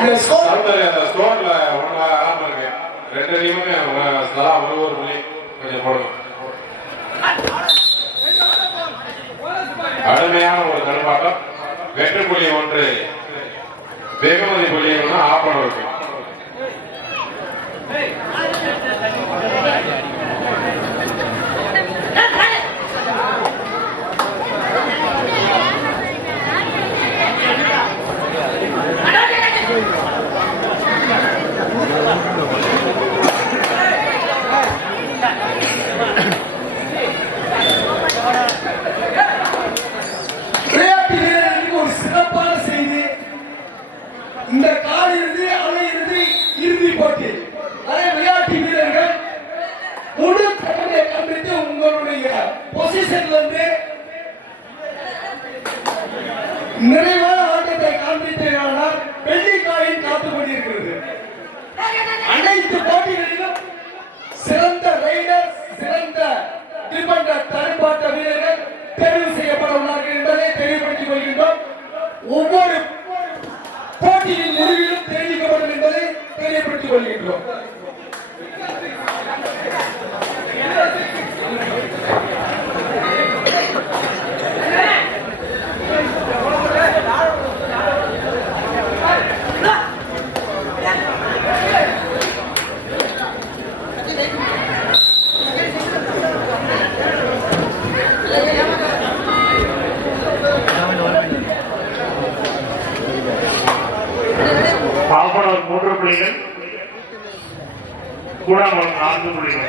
அந்த ஸ்கோர்ல ஒண்ணு ஆரம்பம் இருக்கு. ரெண்டு டீமுமே ஒரு புள்ளி கொஞ்சம் போடணும். அருமையான ஒரு தடுப்பாட்டம். வெற்றி புள்ளி ஒன்று, வெகுமதி புள்ளி ஒன்று ஆப்பணம் இருக்கு. இந்த கால் இறுதி அலை இறுதி இறுதி போட்டி விளையாட்டு வீரர்கள் முழு திறமையை காண்பித்து உங்களுடைய பொசிஷன்ல இருந்து நிறைவான ஆட்டத்தை காண்பித்தீர்கள். வெள்ளிக்காயின் காத்துக் கொண்டிருக்கிறது. அனைத்து போட்டிகளிலும் சிறந்த ரைடர், சிறந்த டிஃபெண்டர், தடுப்பாட்ட வீரர்கள் தேர்வு செய்யப்பட உள்ளார்கள் என்பதை தெளிவுபடுத்திக் கொள்கின்றோம். ஒவ்வொரு போட்டியின் முடிவிலும் தெரிவிக்கப்படும் என்பதை தெரியப்படுத்திக் கொள்கின்றோம். பால்படம் 3 புள்ளிகள், கூடாமலம் 4 புள்ளிகள்.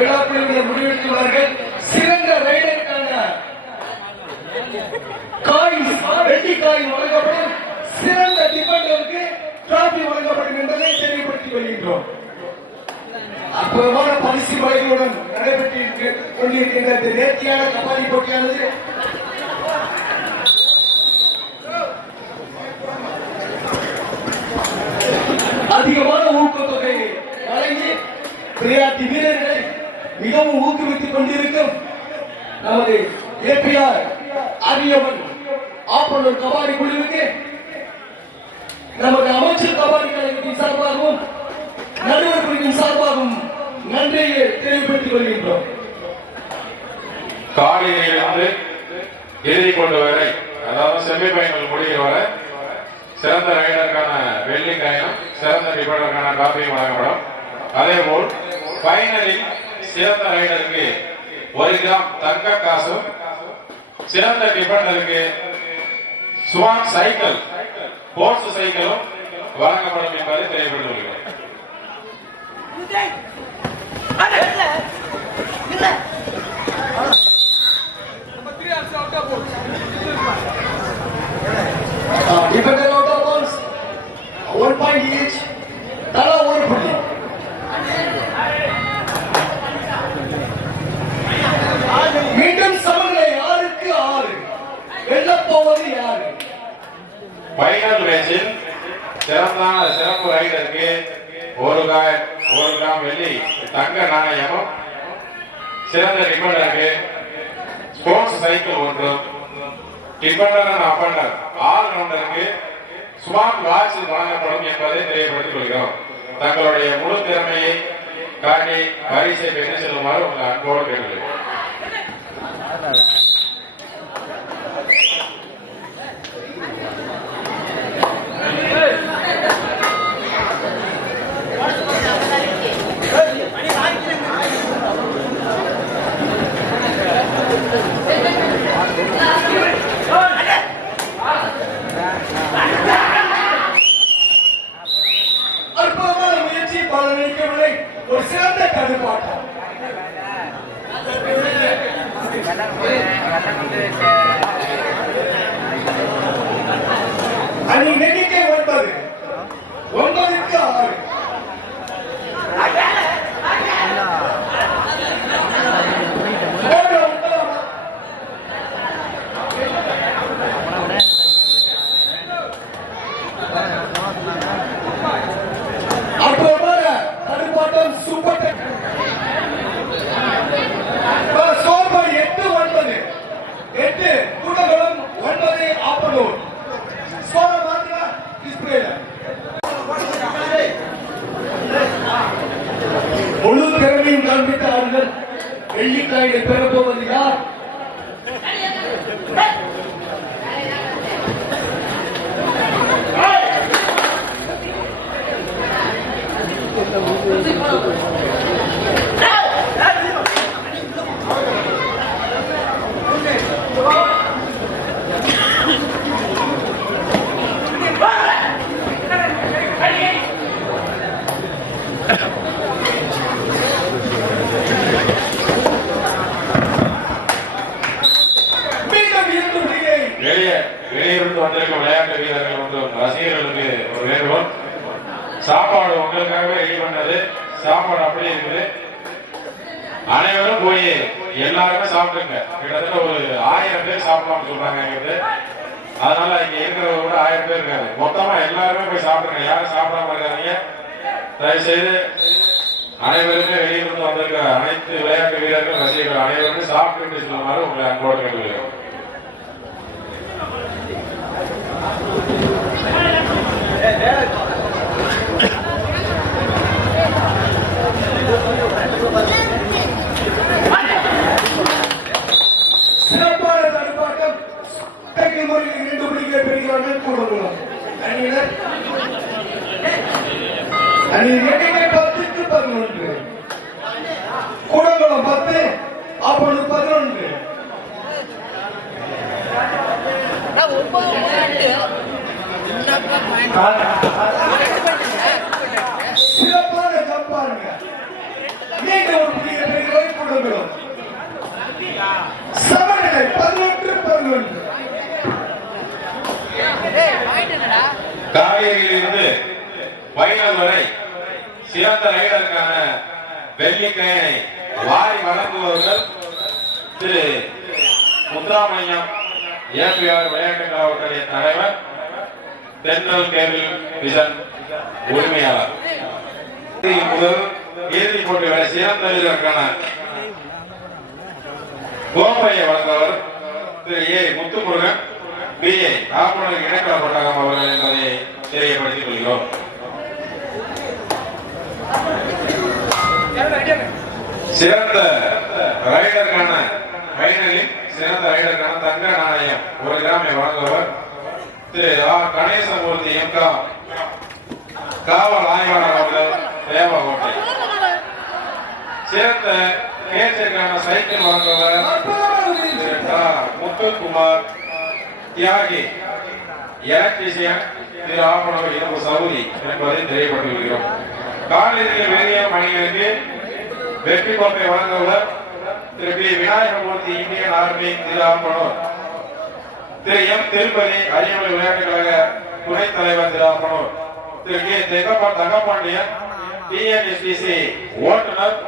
விழாக்குழுவினர் முடிவெடுத்துள்ளார்கள். சிறந்த ரைடருக்கான காயின்ஸ், வெள்ளி காயின் வழங்கப்படும். சிறந்த டிஃபெண்டருக்கு டிராபி வழங்கப்படும் என்பதை தெளிவுபடுத்திக் கொள்கின்றோம். அற்புதமான பரிசு வழங்குடன் நடைபெற்று கொண்டிருக்கின்ற நேர்த்தியான கபாடி போட்டியானது அதிகமான ஊக்கத்தொகை வழங்கி விளையாட்டு வீரர்களை மிகவும் ஊக்குவித்துக் கொண்டிருக்கும் நமது ஏபிஆர் அரியவன் ஆப்பனூர் கபாடி குழுவுக்கு நமது அமைச்சர் கபாடி கழகத்தின் சார்பாகவும் நடுவர் குழுவின் சார்பாகவும் நன்றியை தெரிவித்துக் கொள்கின்றோம். காலையிலிருந்து இறுதி கொண்டு வரை, அதாவது செமிஃபைனல் முடிகிற வரை சிறந்த ரைடருக்கான வெள்ளி காயினும் சிறந்த டிஃபெண்டருக்கான டிராபியும் வழங்கப்படும். அதேபோல் ஃபைனலில் சிறந்த ரைடருக்கு 1 கிராம் தங்க காசும், சிறந்த டிஃபெண்டருக்கு ஸ்வான் சைக்கிள், போர்ஸ் சைக்கிளும் வழங்கப்படும் என்பதை தெரியப்படுத்துகிறோம். Defender out of bounds 1 point each, தலா 1 புள்ளி. மீண்டும் சமநிலை 6க்கு 6. வெல்லப் போவது யாரு? ஃபைனல் மேட்சில் சிறப்பு ரைடருக்கு 1 கிராம் வெள்ளி தங்க நாணயமும், சிறந்த டிஃபெண்டருக்கு sports cycle 1, defender and offender all ரவுண்டருக்கு ஸ்மார்ட் வாட்ச் வழங்கப்படும் என்பதை தெரியப்படுத்திக் கொள்கிறோம். தங்களுடைய முழு திறமையை காட்டி பரிசை பெற்று செல்லுமாறு உங்கள் அன்போடு கேட்டுள்ளேன். அற்புதமான முயற்சி, பலனளிக்கவில்லை. ஒரு சிறந்த தடுப்பாட்டம். அணி எண்ணிக்கை 9. 9க்கு 6. அப்புறமாக தடுப்பாட்டம் சூப்பர் சோர்பாடு 8-9. 8 கூட்டங்களும் 9 ஆப்பனூர். ஸ்கோரை மாத்தினா டிஸ்பிளேல முழு திறமையும் காண்பித்த ஆளுநர் வெள்ளிக்காயை பெறப்போவது யார்? வெளியிருந்து வந்திருக்கும் விளையாட்டு வீரர்கள் மற்றும் ரசிகர்களுக்கு ஒரு வேண்டுகோள். சாப்பாடு உங்களுக்காகவே ரெடி பண்ணது. சாப்பாடு அப்படியே இருக்குது. அனைவரும் போய் எல்லாருமே சாப்பிடுங்க. கிட்டத்தட்ட ஒரு 1000 பேர் சாப்பிடலாம்னு சொல்றாங்க இங்கிருந்து. அதனால இங்க இருக்கிறவங்க கூட 1000 பேர் இருக்காது. மொத்தமா எல்லாருமே போய் சாப்பிடுங்க. யாரும் சாப்பிடாம இருக்காதீங்க. தயவு செய்து அனைவருமே வெளியிலிருந்து வந்திருக்க அனைத்து விளையாட்டு வீரர்கள் ரசிகர்கள் அனைவருமே சாப்பிட்டு சொல்லுமாறு உங்களை அன்போடு கேட்டுக்கிறோம். சிறப்பான தடுப்பாட்டம் டெக்னிக் முறையில் 2 புள்ளிகளை பெறுகிறார்கள் கூடங்குளம் அணியினர். அணியின் எண்ணிக்கை 10க்கு 11. கூடங்குளம் 10 ஆப்பனூர் 11. சிறப்பான ஜம்பாருங்க. மீண்டும் ஒரு புள்ளியை பெறுகிறார்கள் கூடங்குளம். சமநிலை 11-11. காவேரியிலிருந்து ஃபைனல் வரை சிறந்த ரைடருக்கான வெள்ளிக்கையை வாரி வழங்குபவர்கள் திரு முத்துராமலிங்கம் ஏபிஆர் விளையாட்டு கழகத்துடைய தலைவர், தென்றல் கேபிள் விஜன் உரிமையாளர். முதல் இறுதி போட்டி வரை சிறந்த வீரருக்கான கோப்பையை வழங்குவர் திரு ஏ முத்துமுருகன் பிஏ ஆப்பனூர் இடைக்கால பட்டகம் அவர்கள் என்பதை தெரியப்படுத்திக் கொள்கிறோம். சிறந்த ரைடருக்கான ஃபைனலில் சிறந்த ரைடருக்கான தங்க நாணயம் 1 கிராமை வழங்குவர் திரு ஆர் கணேசமூர்த்தி எம்கா காவல் ஆய்வாளர் அவர்கள் தேவகோட்டை. சிறந்த கேச்சருக்கான சைக்கிள் வழங்குவர் முத்துக்குமார் தியாகி எலக்ட்ரிஷியன் திரு ஆப்பனூர் இரும்பு சவுதி என்பதை தெரியப்பட்டுள்ளோம். காலையில் வெளியேறும் அணிகளுக்கு வெற்றி கோப்பை வழங்குவர் திரு பி விநாயகமூர்த்தி இந்தியன் ஆர்மி திரு ஆப்பனூர், திரு எம் திருப்பதி அரியமலை விளையாட்டுக் கழக துணைத் தலைவர் திரு ஆப்பனூர், திரு கே தங்கப்பாண்டியன் டிஎன்எஸ்டிசி ஓட்டுநர்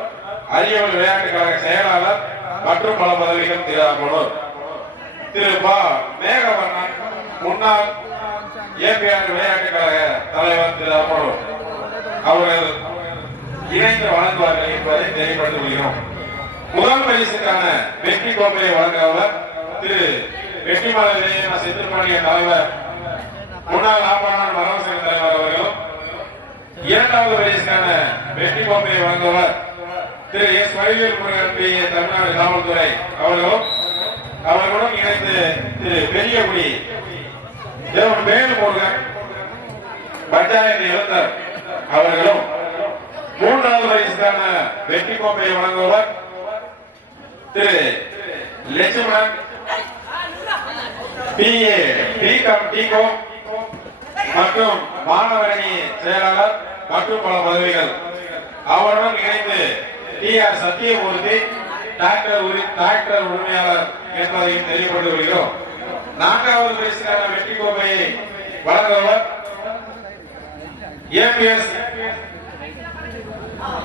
அரியமலை விளையாட்டுக் கழக செயலாளர் மற்றும் பல பதவிகள் திரு ஆப்பனூர், திரு பா மேகவர்ணன் முன்னாள் ஏபிஆர் விளையாட்டுக் கழக தலைவர் திரு ஆப்பனூர் அவர்கள் இணைந்து வழங்குவார்கள் என்பதை தெரியப்படுத்திக் கொள்கிறோம். முதல் பரிசுக்கான வெற்றி கோப்பையை வழங்குவர் திரு வெற்றிமாலை செந்தில்பாண்டிய தலைவர் முன்னாள் ஆப்பனூர் மரவசேன தலைவர் அவர்களும், இரண்டாவது பரிசுக்கான வெற்றி கோப்பையை வழங்குவர் திரு எஸ் வடிவேல் முருகன் பி தமிழ்நாடு காவல்துறை அவர்களும், அவர்களுடன் இணைந்து திரு பெரியகுடி வேலுமுருகன் பஞ்சாயத்து எழுத்தர் அவர்களும், மூன்றாவது பரிசுக்கான வெற்றி கோப்பையை வழங்குவர் திரு லட்சுமணன் பிஏ பிகாம் டிகோம் மற்றும் மாணவரணி செயலாளர் மற்றும் பல பதவிகள் அவருடன் இணைந்து டி ஆர் சத்தியமூர்த்தி டிராக்டர் உரிமையாளர் என்பதையும் தெரியப்பட்டு வருகிறோம். 4வது பரிசுக்கான வெற்றி கோப்பையை வழங்குபவர் ஏபிஎஸ்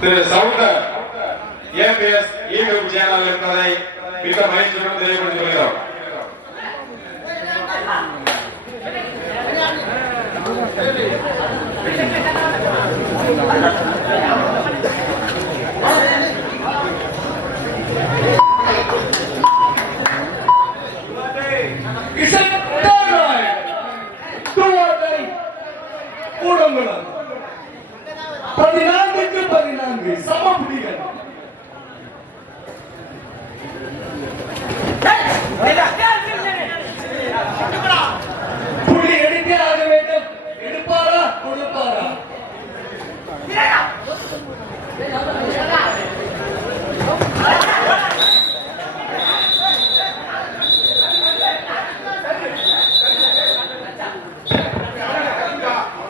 திரு சவுந்தர் ஏபிஎஸ் யூடியூப் சேனல் என்பதை மிக மகிழ்ச்சியுடன் தெரியப்படுத்திக் கொள்கிறோம். கூடங்குளம் 14க்கு 14 சம புள்ளிகள். புள்ளி எடுத்தே ஆக வேண்டும். எடுப்பாரா கொடுப்பாரா?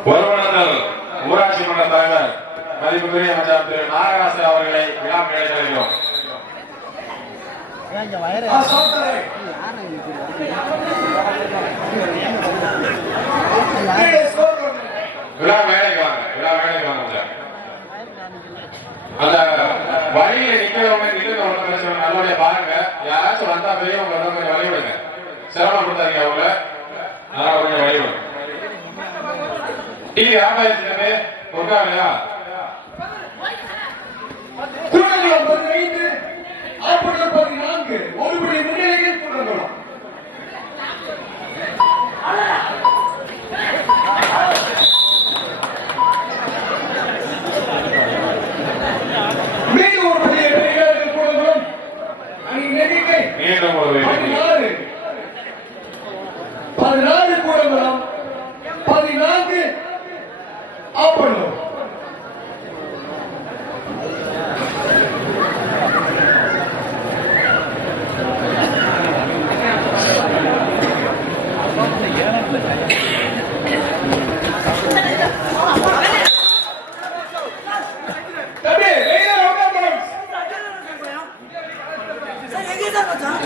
ஒருவனத்தில் ஊராட்சி மன்ற தலைவர் மதிப்புக்குரிய அமைச்சர் திரு நாகராசன் அவர்களை விழா மேடை தருகிறோம். விழா மேடைக்கு வாங்க, விழா மேடைக்கு வாங்க சார். அந்த வழியில நிக்கிறவங்க நல்லபடியா பாருங்க. யாராச்சும் வந்தா பெரியவங்க வந்தா கொஞ்சம் வழி விடுங்க. சிரமப்படுத்தாதீங்க அவங்கள, அதனால கொஞ்சம் வழி விடுங்க. டிவி ஆபாயத்திலே பொறுக்காமையா கூடங்குளம் 15 ஆப்பூர் 14 ஒரு புள்ளி முன்னிலையில் கூடங்குளம். மீண்டும் ஒரு புள்ளியை பெறுகிறார்கள் கூடங்குளம். அணியின் எண்ணிக்கை மீண்டும் ஒரு 16 கூடங்குளம் 14 ஆப்பூர்.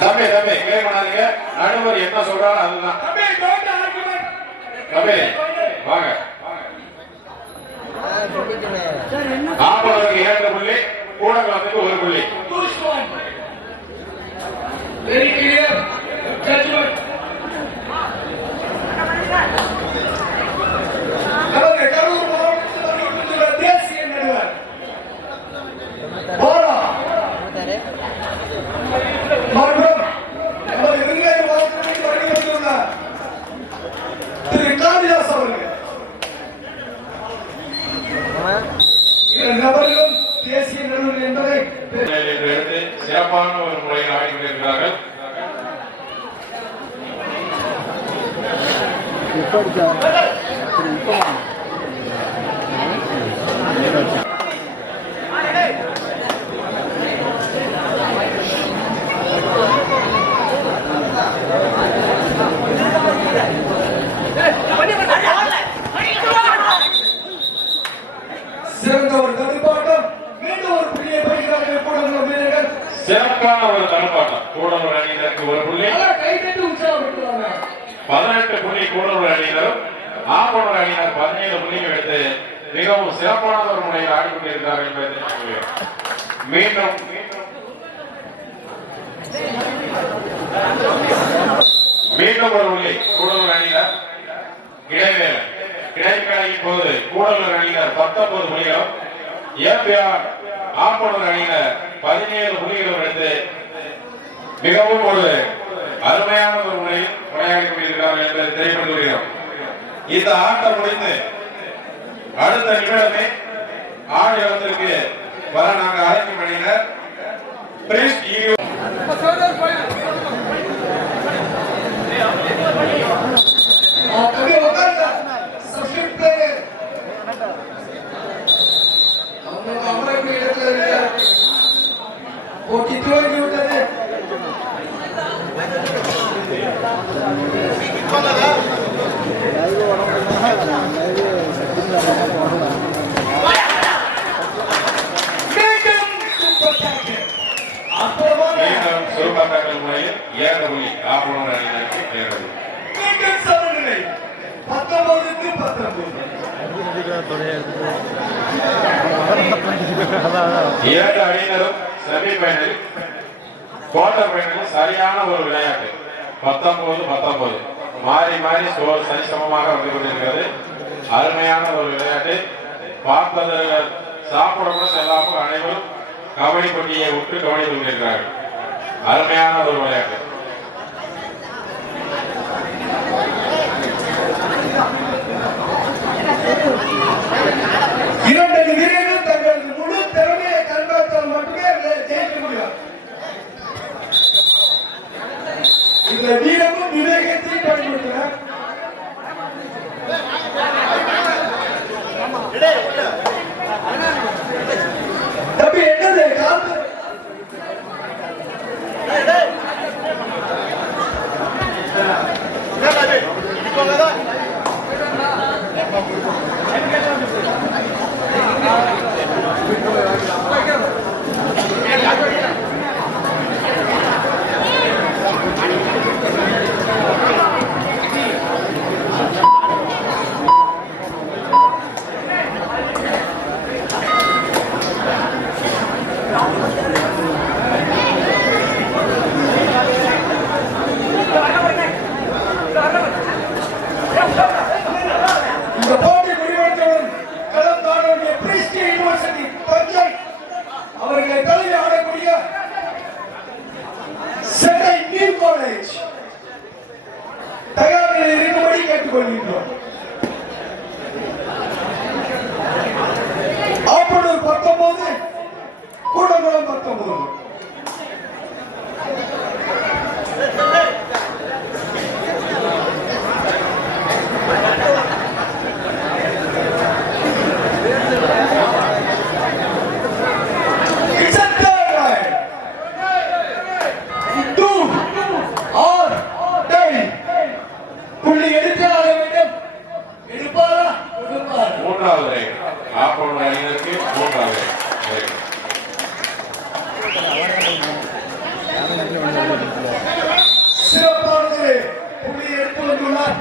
தம்பி தம்பி கிளீன் பண்ணாதீங்க. நடுவர் என்ன சொல்றாரு அதுதான். தம்பி வாங்க. ஆப்பூருக்கு 2 புள்ளி, கூடங்குளத்துக்கு 1 புள்ளி. Very clear judgment. நமக்கு கரூர் மாவட்டத்தில் தேசிய நடுவர் பாலா மற்றும் நமது விருதுநகர் மாவட்டத்தில் வருகின்ற திரு காளிதாஸ் அவர்கள் நபர்களும் தேசிய நடுவர் என்பதை எடுத்து சிறப்பான ஒரு முறையில் ஆடி கொண்டிருக்கிறார்கள். சிறந்த ஒரு தடுப்பாட்டம். மீண்டும் ஒரு புள்ளியை பெறுகிறார்கள் கூடங்குளம் வீரர்கள். சிறப்பான ஒரு தடுப்பாட்டம். கூடலூர் அணியினருக்கு 1 புள்ளி. கை தட்டி உற்சாகப்படுத்துவாங்க. 18 புள்ளி கூடலூர் அணியினரும் ஆப்பூர் அணியினர் 17 புள்ளிகள் எடுத்து மிகவும் சிறப்பான ஒரு முறையில் ஆடிக்கொண்டிருக்கிறார்கள் என்பதை தெரிவித்துள்ளோம். மீண்டும் மீண்டும் ஒரு புள்ளி கூடலூர் அணியினர். இடைவேளை இடைவேளையின் போது கூடலூர் அணியினர் 19 புள்ளிகளும் ஏபிஆர் ஆப்பூர் அணியினர் 17 புள்ளிகளும் எடுத்து மிகவும் ஒரு அருமையான ஒரு முறையில் விளையாடி கொண்டிருக்கிறார்கள் என்பதை தெரிவித்துள்ளோம். இந்த ஆட்டம் முடிந்து அடுத்த நிமிடமே ஆடுகளத்திற்கு வர நாங்கள் அழைக்கும் அணியினர் பிரிஸ்ட் ஈயோ போட்டி துவங்கிவிட்டது. மீண்டும் சுருக்கத்தாக்கல் முறையில் 7 புள்ளி ஆப்பூர் அணியினருக்கு 7 புள்ளி. மீண்டும் சமநிலை 19க்கு 19. இரண்டு அணியினரும் செமி ஃபைனல் குவார்டர் ஃபைனல் சரியான ஒரு விளையாட்டு 19-19 மாறி மாறி ஸ்கோர் சரிசமமாக வந்து கொண்டிருக்கிறது. அருமையான ஒரு விளையாட்டு. பார்ப்பதற்கு சாப்பிட கூட செல்லாமல் அனைவரும் கபடி போட்டியை விட்டு கவனித்துக் கொண்டிருக்கிறார்கள். அருமையான ஒரு விளையாட்டு. இரண்டு வீரர்கள் தங்களது முழு திறமையை கண்காணித்தால் மட்டுமே ஜெயிக்க முடியும். இந்த வீரமும் விவேகத்தையும் பயன்படுத்தினார். தம்பி என்னது காத்து இந்த போட்டி முடிவடைந்தவுடன் களம் காண வேண்டிய பிரிஸ்டி யூனிவர்சிட்டி தஞ்சை அவர்களை தலைமை ஆடக்கூடிய சென்னை நியூ காலேஜ் தயார் நிலையில் இருக்கும்படி கேட்டுக்கொள்கின்றோம். ஆப்பனூர் 19 கூடங்குளம் 19. சிறப்பானது புள்ளி எடுத்து வந்துள்ளார்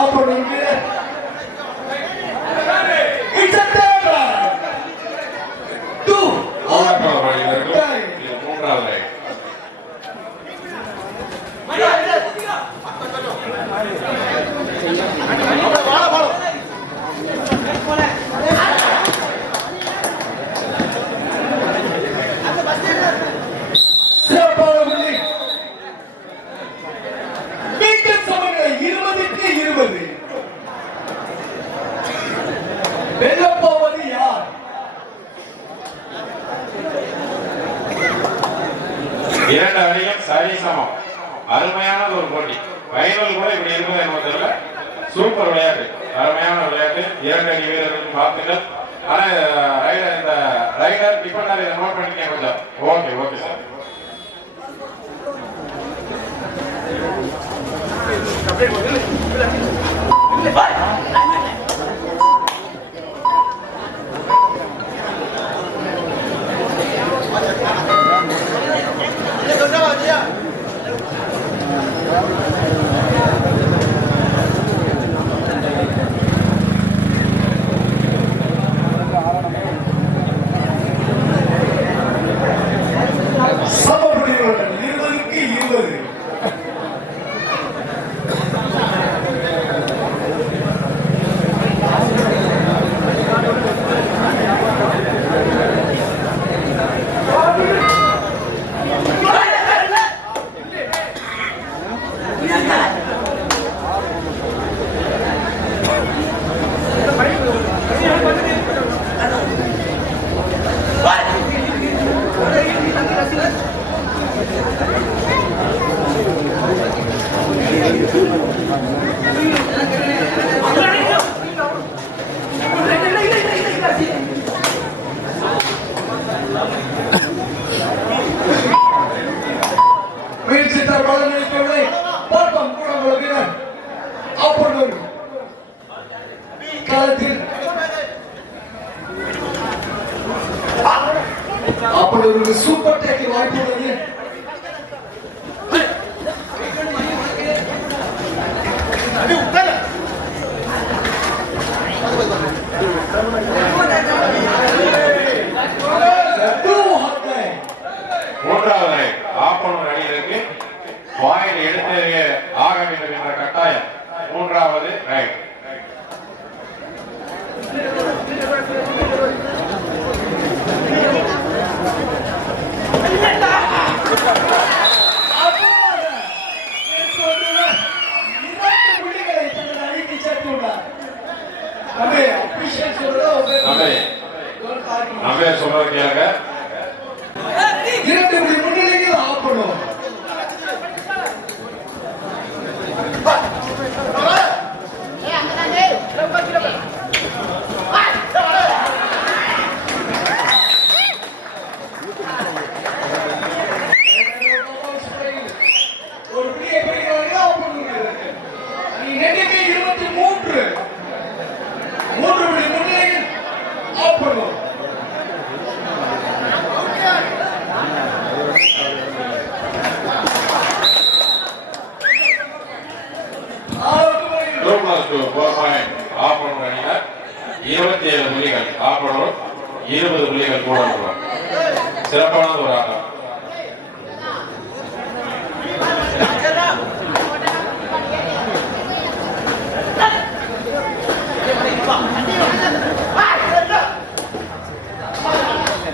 ஆப்பனூர் வீரர். வெல்லப்போவது யார்? இரண்டு அணியும் சரிசமம். அருமையான ஒரு போட்டி. ஃபைனல் கூட இப்படி இருக்கும் என்பது தெரியல. சூப்பர் விளையாட்டு, அருமையான விளையாட்டு. இரண்டு அணி வீரர்கள் பார்த்துங்கள். ஆனா இந்த ரைடர் டிஃபெண்டர் இதை நோட் பண்ணிக்கங்க கொஞ்சம். Okay okay sir. அப்படி ஒரு சூப்பர் டேக்கில் வாய்ப்பு உள்ளது. பார்க்கணும். அம்பேர் சொல்றது கேளுங்க. 2 புள்ளி முன்னிலையில் ஆஃப் பண்ணும். ஒரு புள்ளியை பிடிக்கிறாங்க, ஆஃப் பண்ணுங்க. நீ நெடுக்கை 23 புள்ளி முன்னிலையில் ஆஃப் பண்ணும். ஆஃப் பண்ணுற அணியினர் 27 புள்ளிகள், ஆஃப் பண்ணுவோம் 20 புள்ளிகள் கூட இருக்கும். சிறப்பானது ஒரு ஆட்டம்.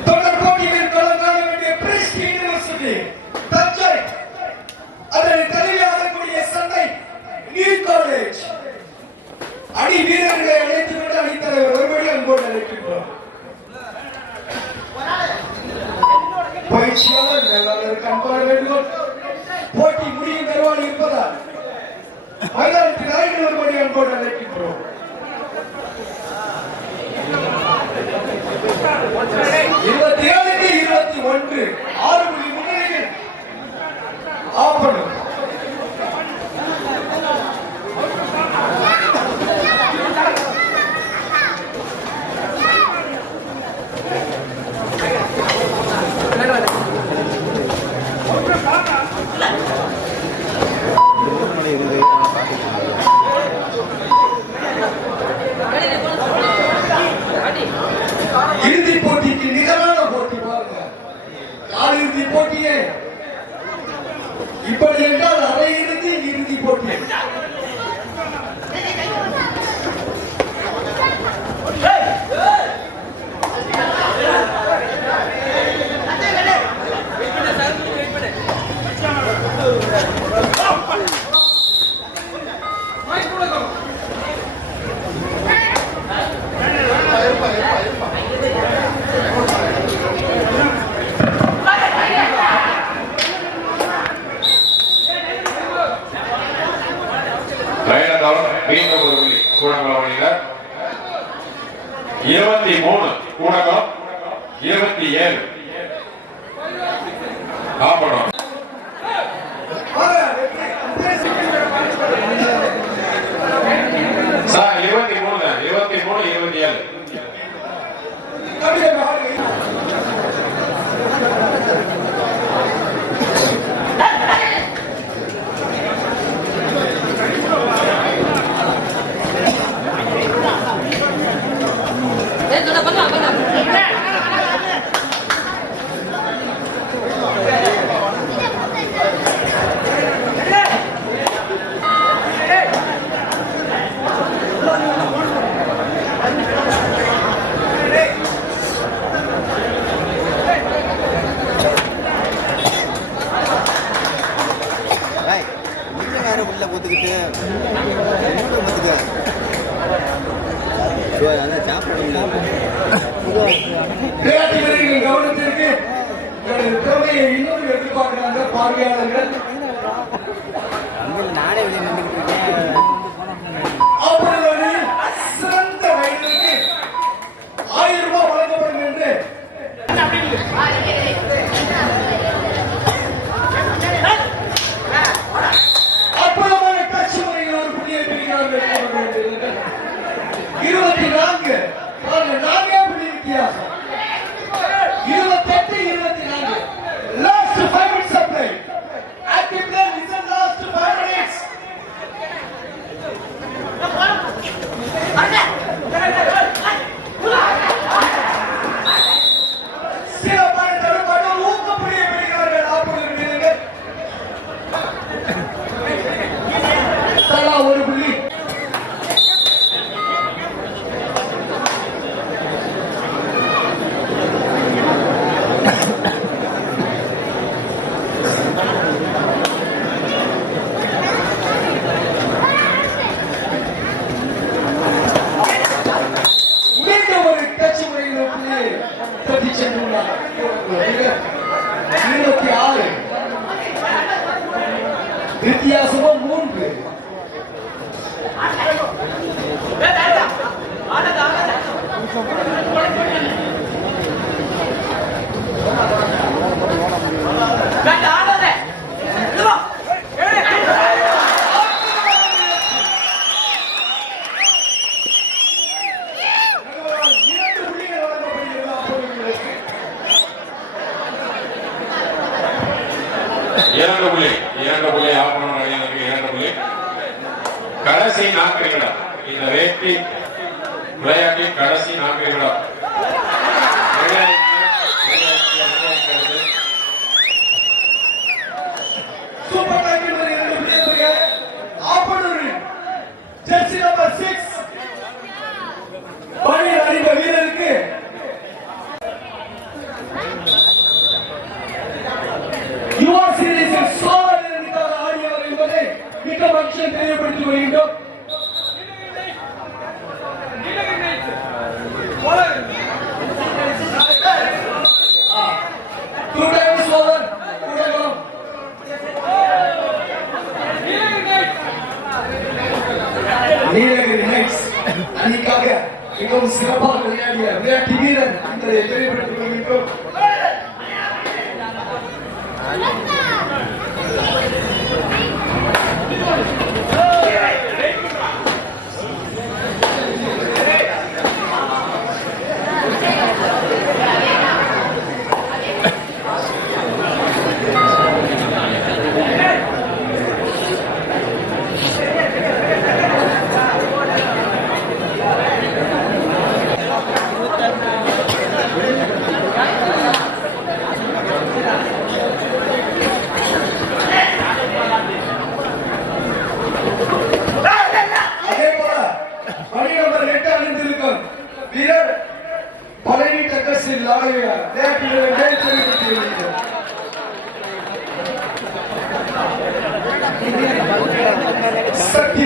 தொடர் போட்டியில் களம் காண வேண்டிய பிரிஸ்ட் யூனிவர்சிட்டி தஞ்சை, அதனை தழுவி ஆடக்கூடிய சண்டை நீட் காலேஜ் அணி வீரர்களை அழைத்துக் கொண்டு அணித்தலைவர் ஒருபடி அன்போடு அழைக்கின்றோம். பயிற்சியாளர் மேலாளருக்கு அன்பான வேண்டுகோள். போட்டி முடியும் தருவாள் இருப்பதால் மைதானத்தில் அருகில் ஒருபடி அன்போடு அழைக்கின்றோம். 27க்கு 21 6 புள்ளி முன்னிலையில் ஆஃப் பண்ணும். இறுதிப் போட்டிக்கு நிகரான போட்டி பாருங்க. காலிறுதி போட்டியே இப்படி என்றால் அரையிறுதி இறுதி போட்டி. மீண்டும் ஒரு புள்ளி கூடங்குளம் அணியினர் 23 கூடங்குளம் 27 ஆஃப் பண்ணுவோம். சார் 23 தான், 23 27 கவனத்திற்கு திறமையை இன்னொரு எதிர்பார்க்கிறாங்க பார்வையாளர்கள். சிறந்த வயதிற்கு 1000 ரூபாய் வழங்கப்படும் என்று அற்புதமான காட்சி முறையில் ஒரு புள்ளியை பிரிக்கிறார்கள். 24 4 புள்ளி வித்தியாசம். 28-24. Last 5 minutes of play. Active play is the last 5 minutes. சிறப்பான 26 வித்தியாசமும் 3. இரண்டு புள்ளி ஆப்பனூர் அணியினருக்கு 2 புள்ளி. கடைசி 4 நிமிடம். இந்த வேட்டி விளையாட்டின் கடைசி 4 நிமிடம். Super time Appanur Jersey number 6 பணி அணிந்த வீரருக்கு யுவா சீரிஸில் சோழனுக்காக ஆடியவர் என்பதை மிக மகிழ்ச்சியை தெரியப்படுத்திக் கொள்கின்றோம். நீலகிரி நைட்ஸ் அணிக்காக மிகவும் சிறப்பாக விளையாடிய விளையாட்டு வீரர் என்பதை தெரியப்படுத்திக் கொள்கின்றோம். வீரர் பழனி டக்கஸில் ஆடிய விளையாட்டு வீரர்கள் தெரிவித்துள்ளனர். சக்தி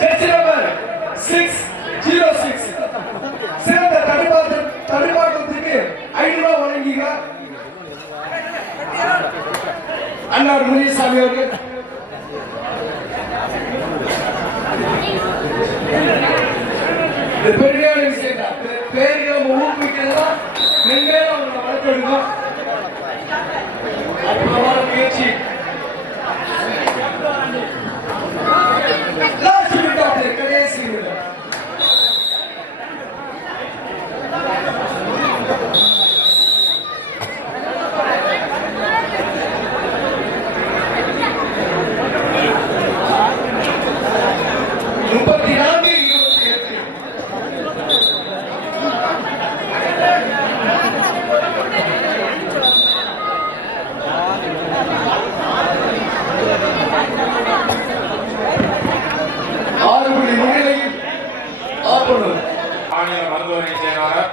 ஜெர்சி நம்பர் 606 சிறந்த தடுப்பாட்டத்திற்கு 5 ரூபாய் வழங்குகிறார் அன்னார் முனிசாமி அவர்கள். பெருமையான விஷயம் தான். பேர்களை ஊக்குவிக்கிறதா மென்மேலும் அவங்க வளர்த்தெடுக்கும். அற்புதமான முயற்சி. கடைசி மாநில மருத்துவமனை செயலாளர்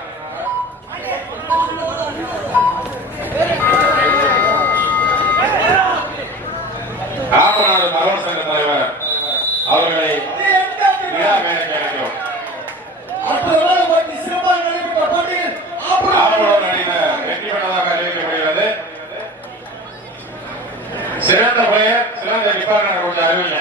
ஆப்பநாடு மரவர் சங்க தலைவர் அவர்களை விழா மேடைக்கு அழைக்கிறோம். ஆப்பனூர் அணியினர் வெற்றி பெற்றதாக அறிவிக்கப்படுகிறது. சிறந்த பிளேயர் சிறந்த டிபார்ட்மெண்ட் கொஞ்சம் அறிவிங்க.